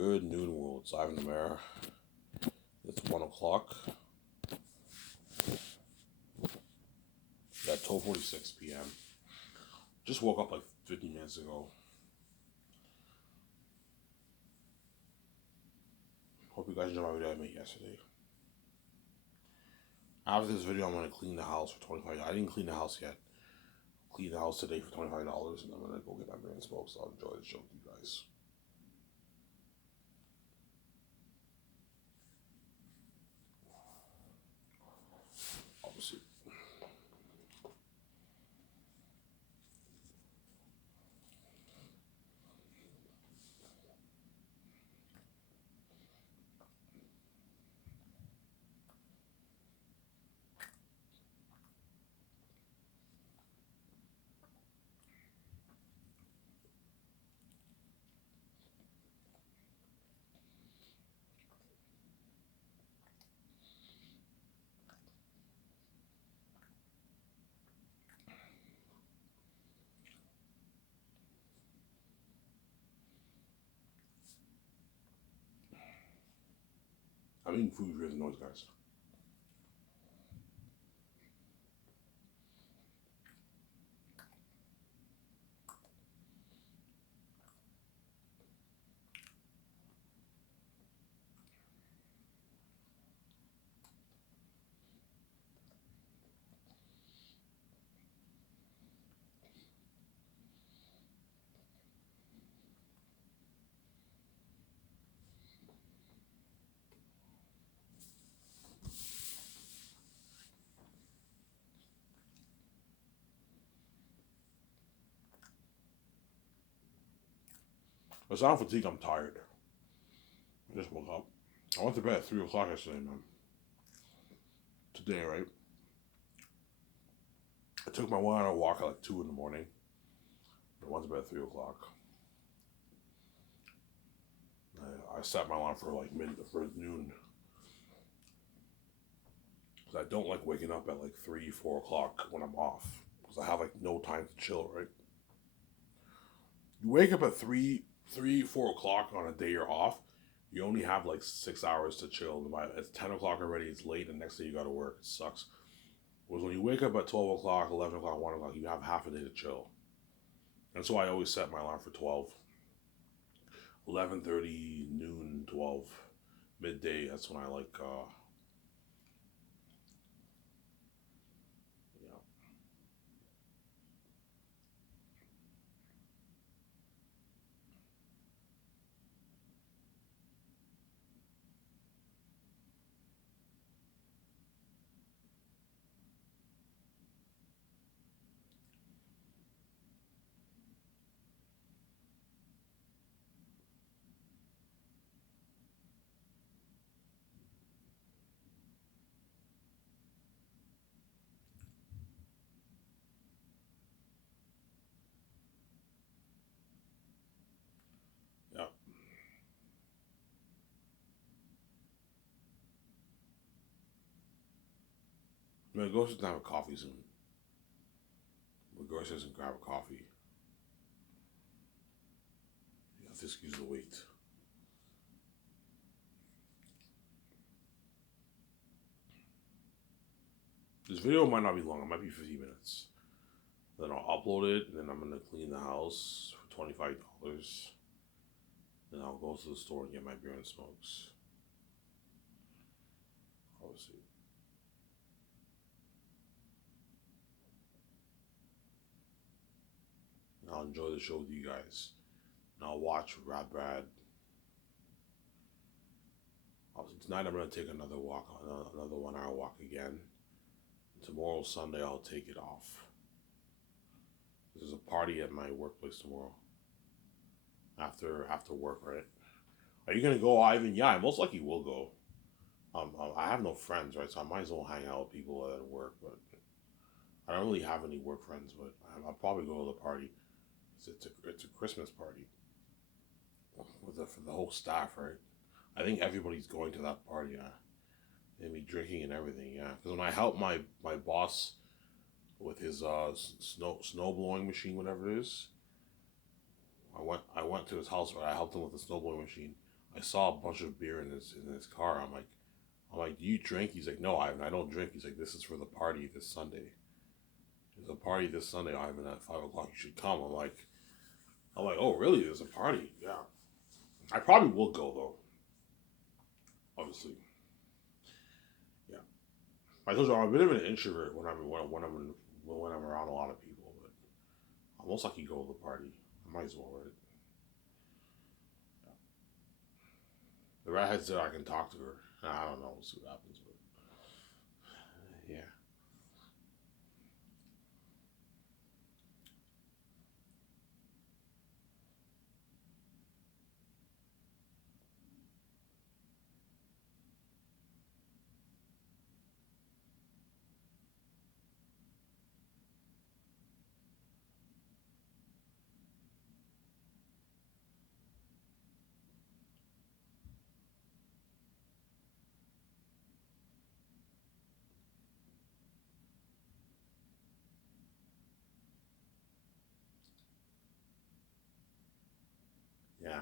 Good noon, world. It's Ivan the Mayor. It's 1 o'clock. At 12:46 p.m. Just woke up like 15 minutes ago. Hope you guys enjoyed my video I made yesterday. After this video, I'm going to clean the house for $25. I didn't clean the house yet. Clean the house today for $25, and I'm going to go get my beer and smoke, so I'll enjoy the show with you guys. Obviously. I'm eating food for the noise, guys. It's not fatigue, I'm tired. I just woke up. I went to bed at 3 o'clock yesterday, man. Today, right? I took my 1 hour walk at like 2 in the morning. I went to bed at 3 o'clock. I set my alarm for like for noon. Because I don't like waking up at like 3, 4 o'clock when I'm off. Because I have like no time to chill, right? You wake up at 3, 4 o'clock on a day you're off, you only have like 6 hours to chill. It's 10 o'clock already, it's late, and the next day you gotta work. It sucks. Whereas when you wake up at 12 o'clock, 11 o'clock, 1 o'clock, you have half a day to chill. And so I always set my alarm for 12. 11:30, noon, 12, midday, that's when I like, yeah. I'm gonna go sit down and have a coffee soon. We'll go upstairs and grab a coffee. You have to excuse the wait. This video might not be long, it might be 50 minutes. Then I'll upload it, and then I'm gonna clean the house for $25. Then I'll go to the store and get my beer and smokes. Obviously. And I'll enjoy the show with you guys. And I'll watch Rad Brad. Tonight I'm gonna take another walk, another 1 hour walk again. Tomorrow, Sunday, I'll take it off. There's a party at my workplace tomorrow. After work, right? Are you gonna go, Ivan? Yeah, I most likely will go. I have no friends, right? So I might as well hang out with people at work, but I don't really have any work friends. But I'll probably go to the party. It's a Christmas party for the whole staff, right? I think everybody's going to that party. They'll be drinking and everything, yeah. Because when I helped my boss with his snow blowing machine, whatever it is, I went to his house. Right, I helped him with the snow blowing machine. I saw a bunch of beer in his car. I'm like, do you drink? He's like, no, Ivan, I don't drink. He's like, this is for the party this Sunday. There's a party this Sunday, Ivan, at 5 o'clock. You should come. I'm like, oh really? There's a party? Yeah. I probably will go though. Obviously, yeah. I told you I'm a bit of an introvert when I'm around a lot of people, but I'll most likely go to the party. I might as well, right? The redhead said I can talk to her. I don't know. We'll see what happens, but yeah, yeah,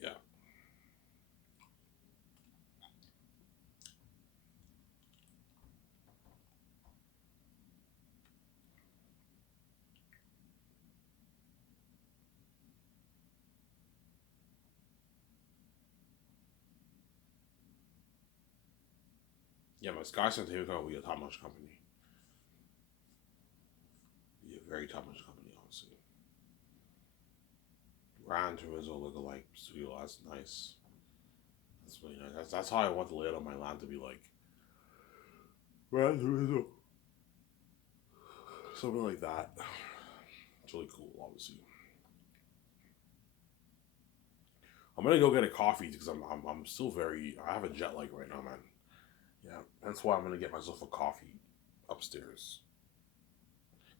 yeah, yeah. My Sky Santiago will be a top notch company. Be a very top notch company, honestly. Gran Turismo look alike studio. That's nice. That's really nice. That's how I want the layout of my land to be like. Gran Turismo. Something like that. It's really cool, obviously. I'm gonna go get a coffee because I'm still very. I have a jet lag right now, man. Yeah, that's why I'm gonna get myself a coffee upstairs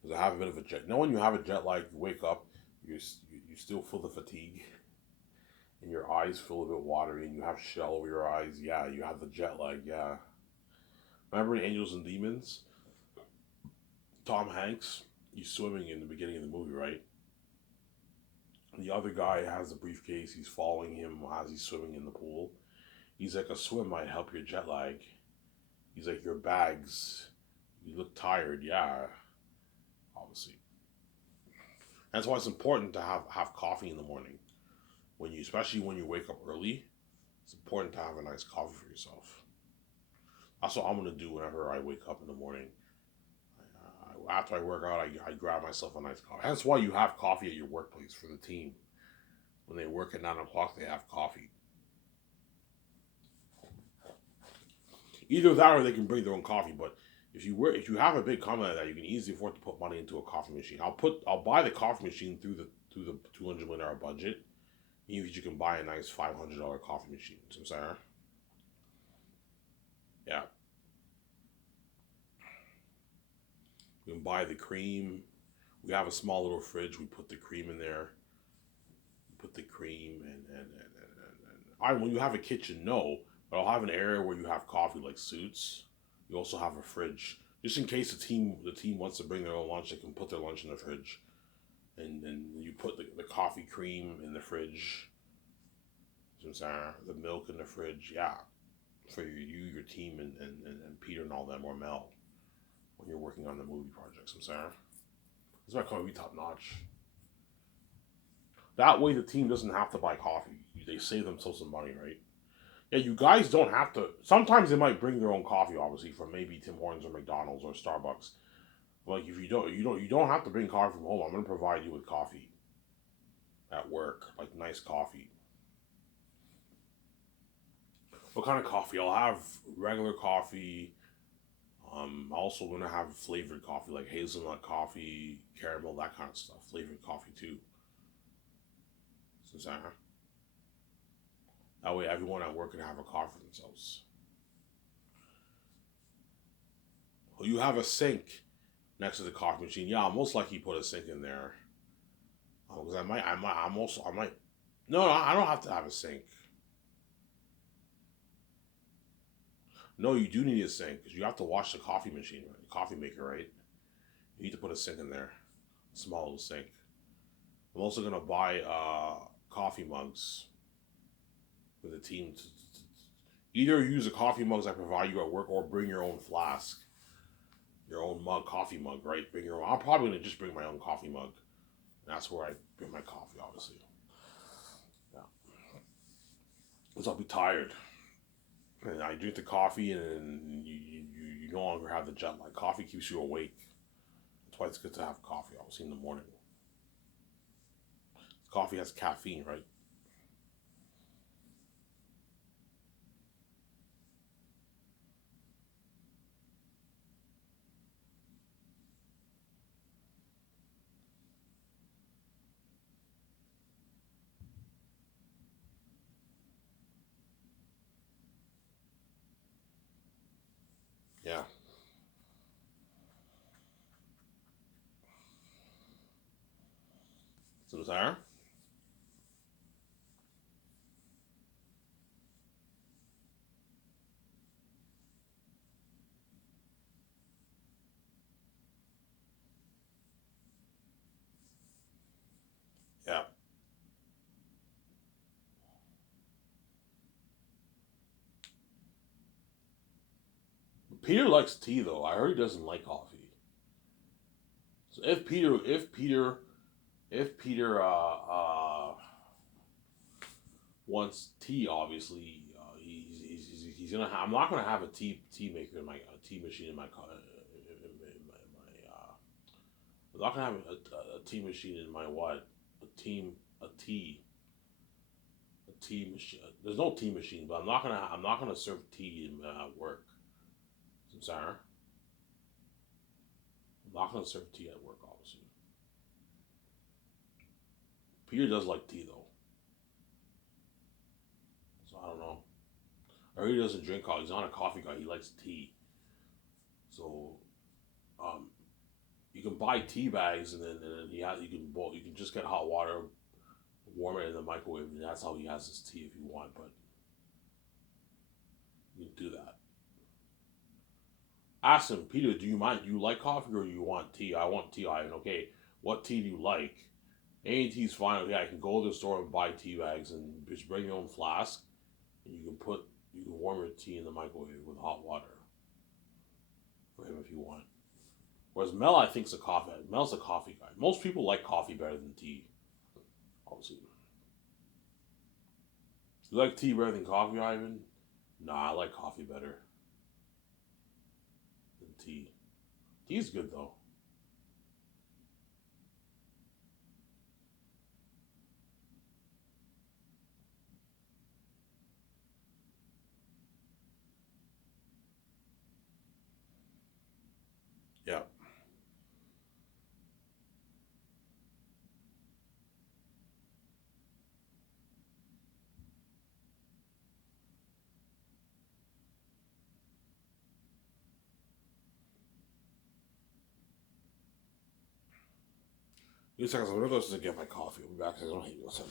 because I have a bit of a jet. You know when you have a jet lag, you wake up, you still feel the fatigue, and your eyes feel a bit watery, and you have shell over your eyes. Yeah, you have the jet lag. Yeah, remember in Angels and Demons, Tom Hanks, he's swimming in the beginning of the movie, right? The other guy has a briefcase. He's following him as he's swimming in the pool. He's like, a swim might help your jet lag. He's like, your bags. You look tired. Yeah, obviously. That's why it's important to have coffee in the morning. Especially when you wake up early, it's important to have a nice coffee for yourself. That's what I'm gonna do whenever I wake up in the morning. After I work out, I grab myself a nice coffee. That's why you have coffee at your workplace for the team. When they work at 9 o'clock, they have coffee. Either that, or they can bring their own coffee. But if you have a big company like that, you can easily afford to put money into a coffee machine. I'll buy the coffee machine through the $200 million budget. Even if you can buy a nice $500 coffee machine. So I'm saying, yeah, you can buy the cream. We have a small little fridge. We put the cream in there. Put the cream and I when you have a kitchen, no, but I'll have an area where you have coffee like Suits. You also have a fridge just in case the team wants to bring their own lunch. They can put their lunch in the fridge, and then you put the coffee cream in the fridge. You know what I'm saying? The milk in the fridge, yeah, for your team, and Peter and all them, or Mel, when you're working on the movie projects. You know what I'm saying, this might probably be top notch. That way, the team doesn't have to buy coffee. They save themselves some money, right? Yeah, you guys don't have to. Sometimes they might bring their own coffee, obviously, from maybe Tim Hortons or McDonald's or Starbucks. Like if you don't have to bring coffee from home. I'm gonna provide you with coffee at work, like nice coffee. What kind of coffee? I'll have regular coffee. I'm also gonna have flavored coffee like hazelnut coffee, caramel, that kind of stuff. Flavored coffee too. Since that way everyone at work can have a coffee for themselves. Well, you have a sink next to the coffee machine. Yeah, I'll most likely put a sink in there. Because I might. No, no, I don't have to have a sink. No, you do need a sink because you have to wash the coffee machine, right? The coffee maker, right? You need to put a sink in there, a small little sink. I'm also gonna buy coffee mugs for the team either use the coffee mugs I provide you at work or bring your own flask, your own mug, coffee mug, right? Bring your own. I'm probably gonna just bring my own coffee mug. And that's where I drink my coffee, obviously. Yeah, because I'll be tired, and I drink the coffee, and you no longer have the jet lag. Coffee keeps you awake. That's why it's good to have coffee, obviously, in the morning. Coffee has caffeine, right? Yeah. So, Sarah? Yeah. Peter likes tea though. I heard he doesn't like coffee. So if Peter wants tea, obviously he's gonna. I'm not gonna have a tea maker in my tea machine in my car. I'm not gonna have a tea machine in my what? A tea a tea machine. There's no tea machine, but I'm not gonna serve tea in work. I'm sorry. I'm not gonna serve tea at work, obviously. Peter does like tea though, so I don't know. Or he doesn't drink coffee. He's not a coffee guy. He likes tea. So um, you can buy tea bags, and then you can just get hot water, warm it in the microwave, and that's how he has his tea if you want. But you can do that. Ask him, Peter. Do you mind? Do you like coffee or do you want tea? I want tea. I okay. What tea do you like? Any tea's fine. Okay, I can go to the store and buy tea bags and just bring your own flask, and you can warm your tea in the microwave with hot water for him if you want. Whereas Mel, I think's a coffee. Mel's a coffee guy. Most people like coffee better than tea. Obviously, you like tea better than coffee, Ivan? Nah, I like coffee better than tea. Tea's good though. Yeah. Give me a second. I'm gonna go to get my coffee. I'll be back. I don't hate you. Listen.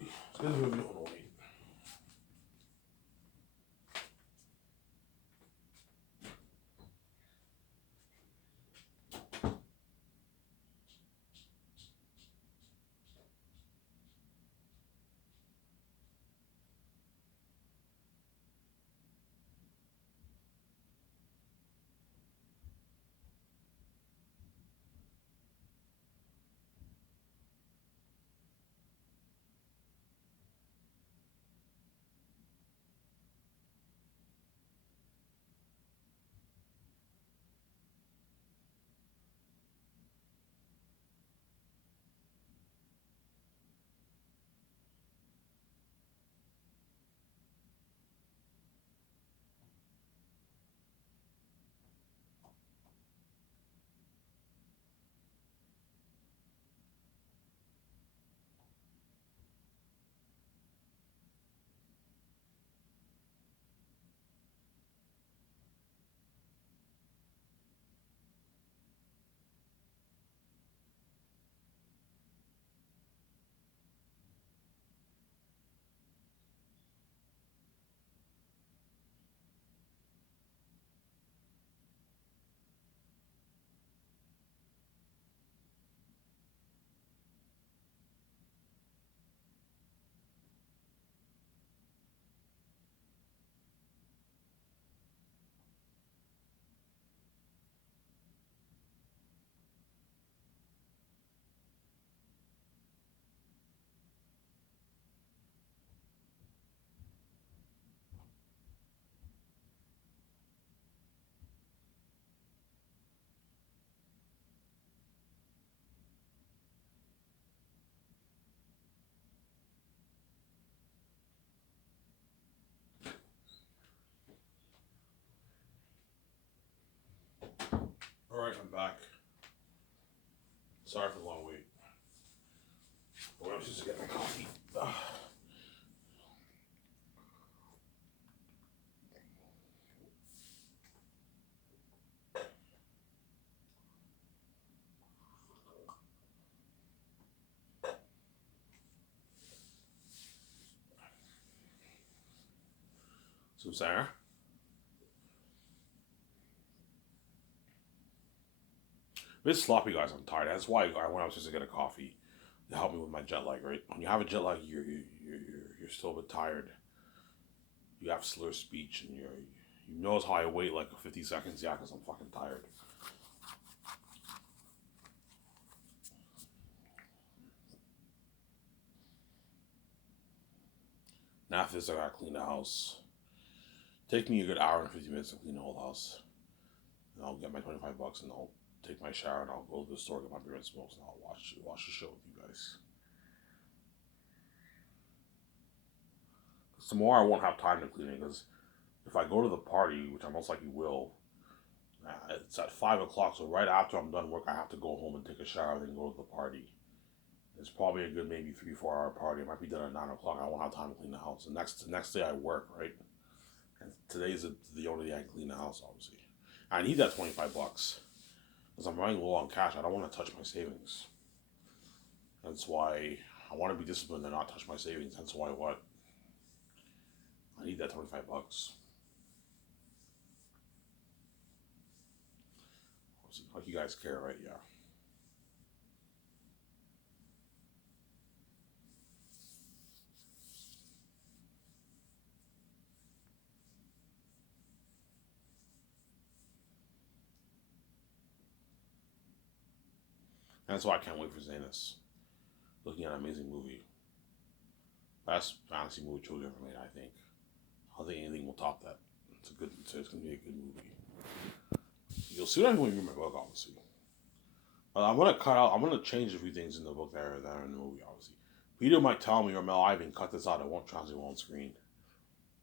It's gonna be on wait. Alright, I'm back. Sorry for the long wait. Well, I was just getting my coffee. So, Sarah? A bit sloppy, guys. I'm tired. That's why I went upstairs to get a coffee to help me with my jet lag. Right? When you have a jet lag, you're still a bit tired. You have slur speech, and you notice how I wait like 50 seconds. Yeah, because I'm fucking tired. Now after this, I gotta clean the house. Take me a good hour and 50 minutes to clean the whole house. And I'll get my $25 and I'll take my shower and I'll go to the store, get my beer and smokes, and I'll watch the show with you guys. Because tomorrow I won't have time to clean it, because if I go to the party, which I most likely will, it's at 5 o'clock, so right after I'm done work, I have to go home and take a shower and then go to the party. It's probably a good maybe 3-4 hour party. It might be done at 9 o'clock. I won't have time to clean the house. The next day I work, right? And today's the only day I can clean the house, obviously. I need that $25 because I'm running low on cash. I don't want to touch my savings. That's why I want to be disciplined and not touch my savings. That's why what? I need that $25. Like you guys care, right? Yeah. And that's why I can't wait for Zanus. Looking at an amazing movie. Best fantasy movie children ever made, I think. I don't think anything will top that. It's gonna be a good movie. You'll see what I'm going to read my book, obviously. But I'm gonna change a few things in the book that are in the movie, obviously. Peter might tell me, or Mel Ivan, cut this out, I won't translate on screen.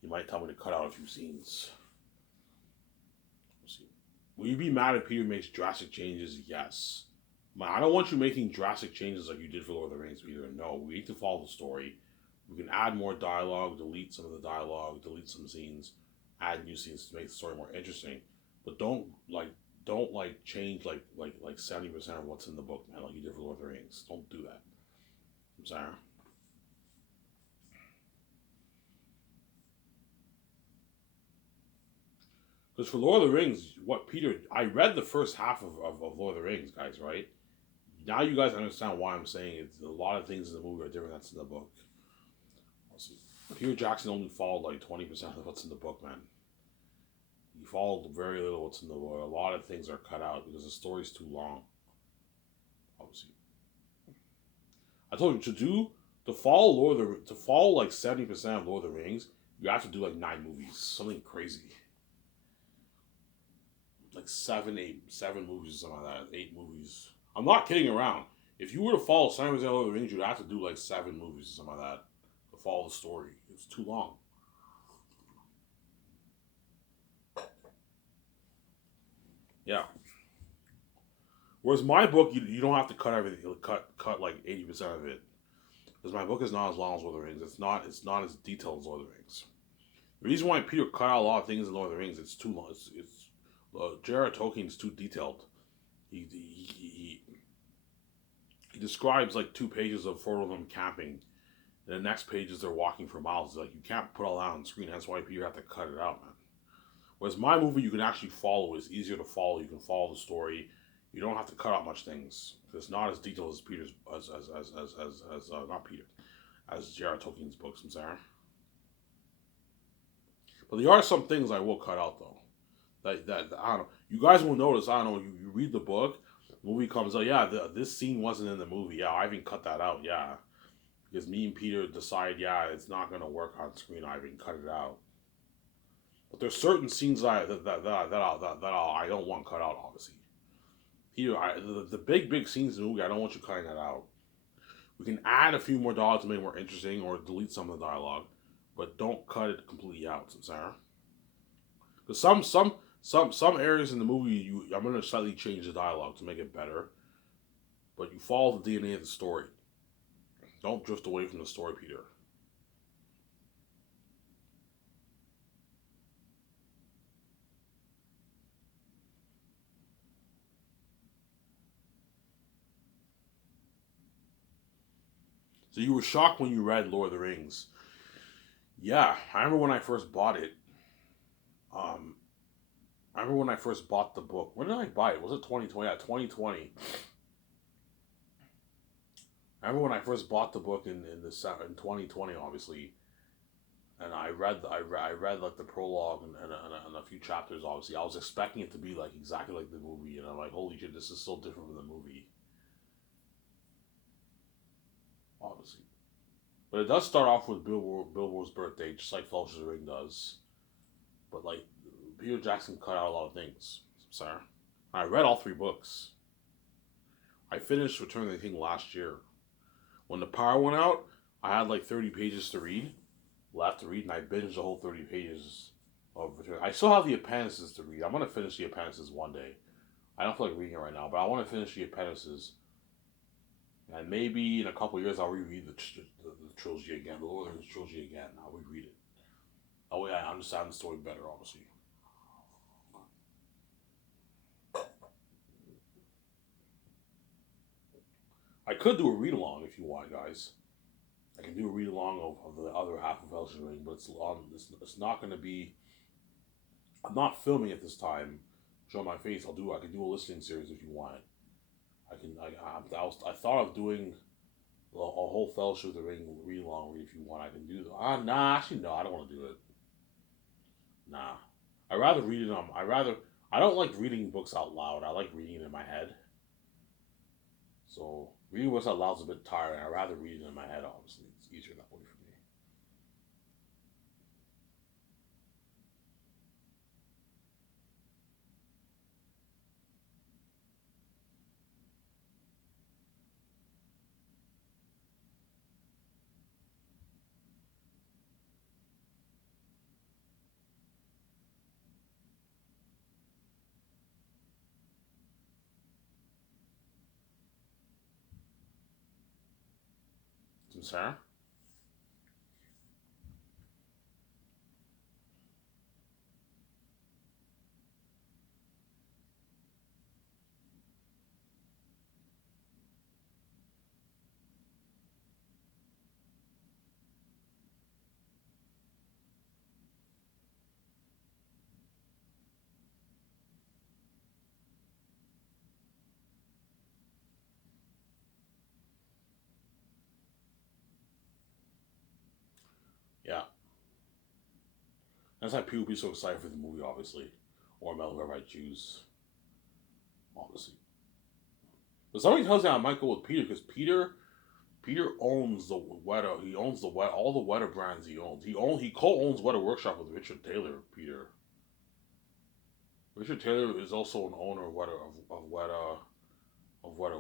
He might tell me to cut out a few scenes. We'll see. Will you be mad if Peter makes drastic changes? Yes. I don't want you making drastic changes like you did for Lord of the Rings, Peter. No, we need to follow the story. We can add more dialogue, delete some of the dialogue, delete some scenes, add new scenes to make the story more interesting. But don't change like 70% of what's in the book, man, like you did for Lord of the Rings. Don't do that. I'm sorry. Because for Lord of the Rings, I read the first half of Lord of the Rings, guys, right? Now you guys understand why I'm saying it. A lot of things in the movie are different that's in the book. Peter Jackson only followed like 20% of what's in the book, man. He followed very little what's in the book. A lot of things are cut out because the story's too long. Obviously, I told you to follow like 70% of Lord of the Rings. You have to do like 9 movies, something crazy. Like 7 movies or something like that. 8 movies. I'm not kidding around. If you were to follow 70% of Lord of the Rings, you'd have to do like 7 movies or something like that to follow the story. It's too long. Yeah. Whereas my book, you don't have to cut everything. You'll cut like 80% of it, because my book is not as long as Lord of the Rings. It's not as detailed as Lord of the Rings. The reason why Peter cut out a lot of things in Lord of the Rings, it's too long. J.R.R. Tolkien's too detailed. He describes like 2 pages of 4 of them camping, and the next pages they're walking for miles. Like you can't put all that on the screen. That's why Peter had to cut it out, man. Whereas my movie, you can actually follow. It's easier to follow. You can follow the story. You don't have to cut out much things. It's not as detailed as Peter's not Peter, as J.R.R. Tolkien's books. I'm sorry. But there are some things I will cut out though. That I don't know. You guys will notice. I don't know. You read the book, the movie comes out. Yeah, this scene wasn't in the movie. Yeah, I even cut that out. Yeah, because me and Peter decide. Yeah, it's not gonna work on screen. I even cut it out. But there's certain scenes that I don't want cut out. Obviously, Peter, the big scenes in the movie, I don't want you cutting that out. We can add a few more dialogue to make it more interesting, or delete some of the dialogue, but don't cut it completely out, Sarah. Because Some areas in the movie, I'm gonna slightly change the dialogue to make it better, but you follow the DNA of the story. Don't drift away from the story, Peter. So you were shocked when you read Lord of the Rings. Yeah, I remember when I first bought it. Um, I remember when I first bought the book. When did I buy it? Was it 2020? Yeah, 2020. I remember when I first bought the book in 2020, obviously, and I read like the prologue and a few chapters. Obviously, I was expecting it to be like exactly like the movie, and I'm like, holy shit, this is so different from the movie. Obviously, but it does start off with Billboard's birthday, just like Fellowship of the Ring does. But like Peter Jackson cut out a lot of things. Sorry, I read all three books. I finished Return of the King last year. When the power went out, I had like 30 pages to read, left to read, and I binged the whole 30 pages of Return. I still have the appendices to read. I'm gonna finish the appendices one day. I don't feel like reading it right now, but I want to finish the appendices, and maybe in a couple of years I'll reread the trilogy again, the Lord of the Rings trilogy again. I'll reread it. That way I understand the story better, obviously. I could do a read along if you want, guys. I can do a read along of the other half of Fellowship of the Ring, but it's not going to be. I'm not filming it this time. Show my face. I can do a listening series if you want. I can. I thought of doing a whole Fellowship of the Ring read along read if you want. I can do that. Nah, actually no. I don't want to do it. Nah. I rather read it on. I rather. I don't like reading books out loud. I like reading it in my head. So reading books out loud is a bit tiring. I rather read it in my head. Obviously, it's easier that way for me. Sarah? Yeah. That's why people be so excited for the movie, obviously, or whoever I choose, obviously. But somebody tells me I might go with Peter because Peter owns the Weta. He owns the Weta, all the Weta brands he owns. He co-owns Weta Workshop with Richard Taylor. Peter. Richard Taylor is also an owner of Weta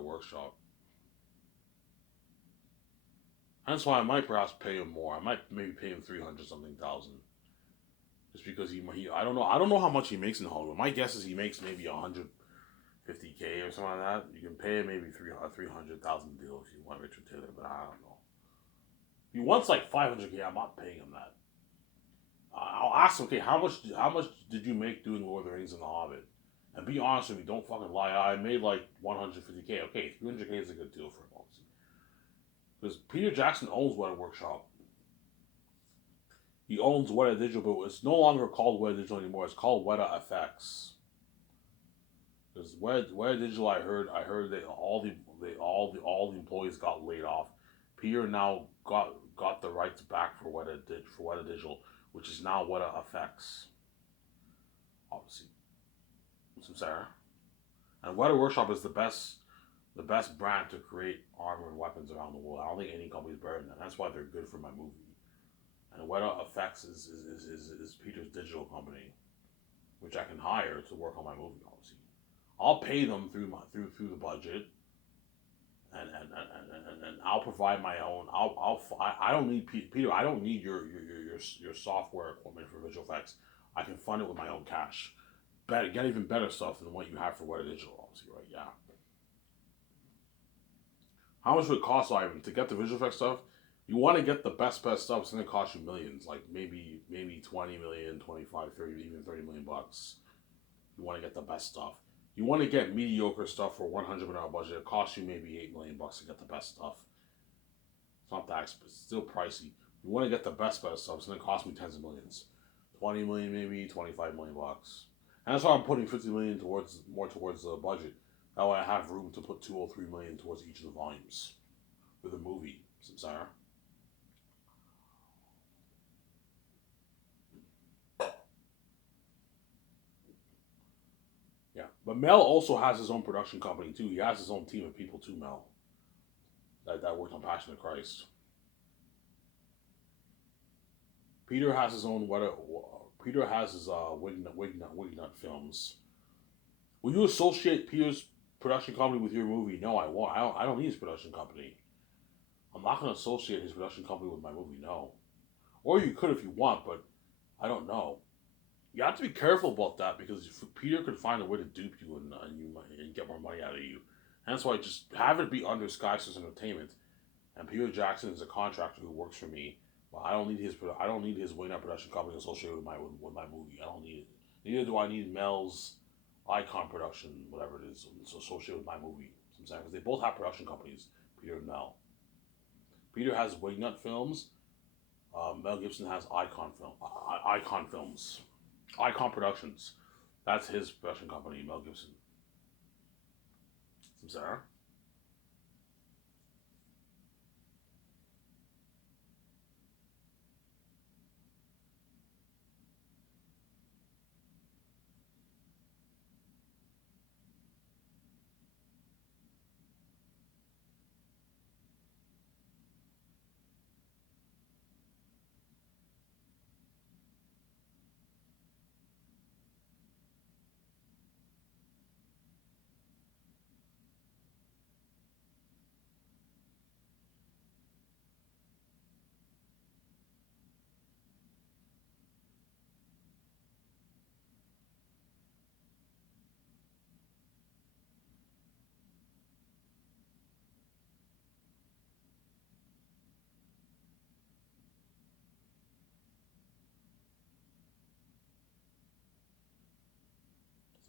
Workshop. That's why I might perhaps pay him more. I might maybe pay him 300 something thousand. Just because he I don't know how much he makes in Hollywood. My guess is he makes maybe 150K or something like that. You can pay him maybe 300,000 deal if you want Richard Taylor, but I don't know. If he wants like 500K, I'm not paying him that. I'll ask him, okay, how much did you make doing Lord of the Rings and The Hobbit? And be honest with me, don't fucking lie. I made like 150K. Okay, 300K is a good deal for him, obviously. Because Peter Jackson owns Weta Workshop. He owns Weta Digital, but it's no longer called Weta Digital anymore. It's called Weta FX. Because Weta Digital, I heard that all the employees got laid off. Peter now got the rights back for Weta Digital, which is now Weta FX. Obviously, some Sarah and Weta Workshop is the best brand to create armor and weapons around the world. I don't think any company is better than that. That's why they're good for my movie. And Weta FX is Peter's digital company, which I can hire to work on my movie. Obviously, I'll pay them through the budget, and I'll provide my own. I don't need Peter. I don't need your software equipment for visual effects. I can fund it with my own cash. better, get even better stuff than what you have for Weta Digital, obviously, right? Yeah. How much would it cost, Ivan, to get the visual effects stuff? You want to get the best stuff, it's going to cost you millions, like maybe 20 million, 25, 30, even 30 million bucks. You want to get the best stuff. You want to get mediocre stuff for $100 million budget. It costs you maybe 8 million bucks to get the best stuff. It's not that expensive. It's still pricey. You want to get the best stuff. It's going to cost me tens of millions, 20 million maybe, 25 million bucks. And that's why I'm putting 50 million towards the budget. That way I have room to put 2 or 3 million towards each of the volumes with a movie. Samsara. Yeah, but Mel also has his own production company too. He has his own team of people too. Mel that worked on Passion of Christ. Peter has his own what? Peter has his Wignut Films. Will you associate Peter's production company with your movie? No, I won't. I don't need his production company. I'm not going to associate his production company with my movie. No, or you could if you want, but I don't know. You have to be careful about that because Peter could find a way to dupe you and get more money out of you. And that's why I just have it be under Sky Source Entertainment. And Peter Jackson is a contractor who works for me. Well, I don't need his Wayne production company associated with my movie. I don't need it. Neither do I need Mel's Icon Production, whatever it is, it's associated with my movie. Because they both have production companies, Peter and Mel. Peter has Wingnut Films. Mel Gibson has Icon Films, Icon Productions. That's his production company, Mel Gibson. Sarah.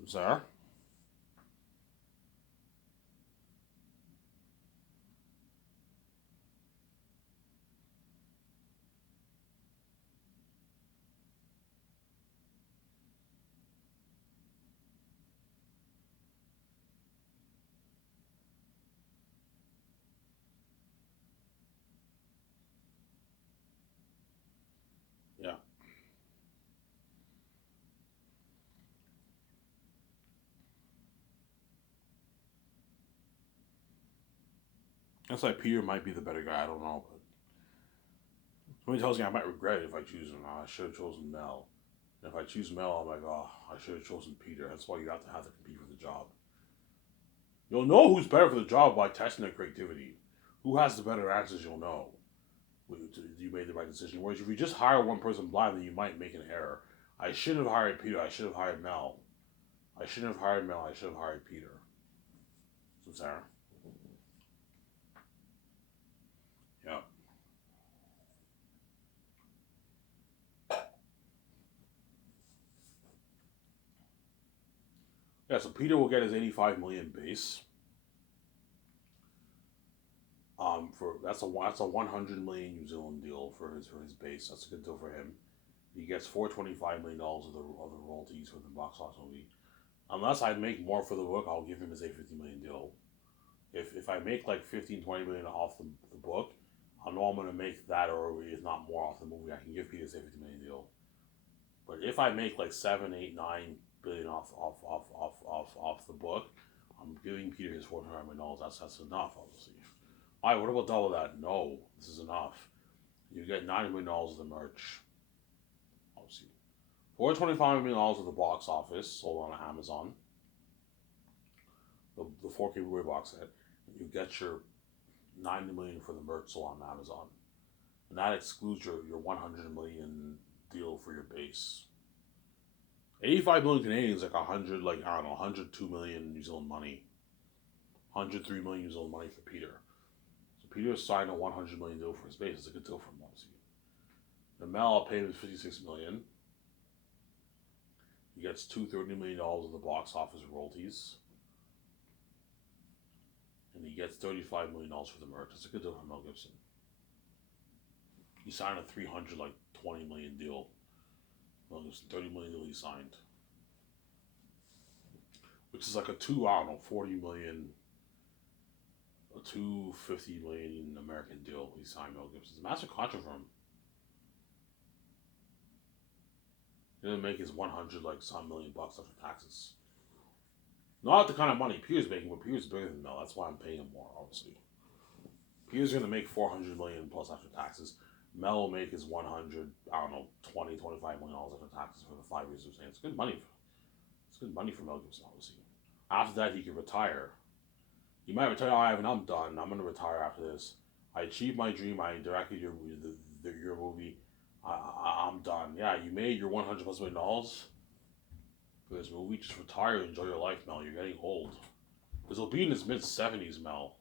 Sarah. Yeah. That's like Peter might be the better guy. I don't know, but somebody tells me I might regret it if I choose him. I should have chosen Mel. And if I choose Mel, I'm like, oh, I should have chosen Peter. That's why you have to compete for the job. You'll know who's better for the job by testing their creativity. Who has the better answers, you'll know. You made the right decision. Whereas if you just hire one person blindly, you might make an error. I shouldn't have hired Peter. I should have hired Mel. I shouldn't have hired Mel. I should have hired Peter. So Sarah. Yeah. Yeah. So Peter will get his 85 million base. For that's a 100 million New Zealand deal for his base. That's a good deal for him. He gets $425 million of the royalties for the box office movie. Unless I make more for the book, I'll give him his 850 million deal. If I make like 15, 20 million off the book, I know I'm gonna make that or if not more off the movie. I can give Peter his 850 million deal. But if I make like 7, 8, 9 billion off the book, I'm giving Peter his $400 million. That's enough, obviously. All right, what about double that? No, this is enough. You get $90 million of the merch, obviously. $425 million of the box office sold on Amazon. The 4K Blu-ray box set. You get your 90 million for the merch sold on Amazon, and that excludes your 100 million deal for your base. 85 million Canadian is like 100, like, I don't know, 102 million New Zealand money. 103 million New Zealand money for Peter. So Peter signed a 100 million deal for his base. It's a good deal for him, obviously. The Mel paid him 56 million. He gets $230 million of the box office royalties. And he gets $35 million for the merch. It's a good deal for Mel Gibson. He signed a 20 million deal. Mel Gibson, 30 million deal he signed. Which is like a 40 million, a 250 million American deal he signed Mel Gibson. It's a massive contract for him. He didn't make his 100 like some million bucks after taxes. Not the kind of money Peter's making, but Peter's bigger than Mel. That's why I'm paying him more, obviously. Peter's gonna make 400 million plus after taxes. Mel will make his 100, I don't know, 20, $25 million after taxes for the 5 years of staying. It's good money. It's good money for Mel Gibson, obviously. After that, he can retire. He might retire. Ivan, I'm done. I'm gonna retire after this. I achieved my dream. I directed your movie. I'm done. Yeah, you made your 100 plus million dollars for this movie. Just retire and enjoy your life, Mel. You're getting old. Because he'll be in his mid-70s, Mel.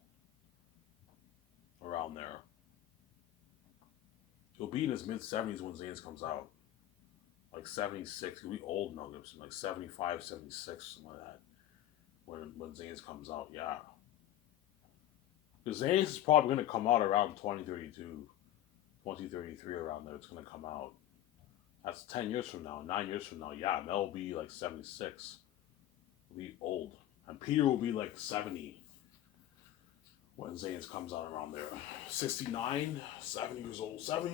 Around there. He'll be in his mid-70s when Zanes comes out. Like 76. He'll be old, Mel Gibson. Like 75, 76, something like that. When Zanes comes out, yeah. Because Zanes is probably going to come out around 2032, 2033, around there. It's going to come out. That's 10 years from now, 9 years from now. Yeah, Mel will be like 76. He'll be old. And Peter will be like 70 when Zanes comes out around there. 69, 7 years old. 7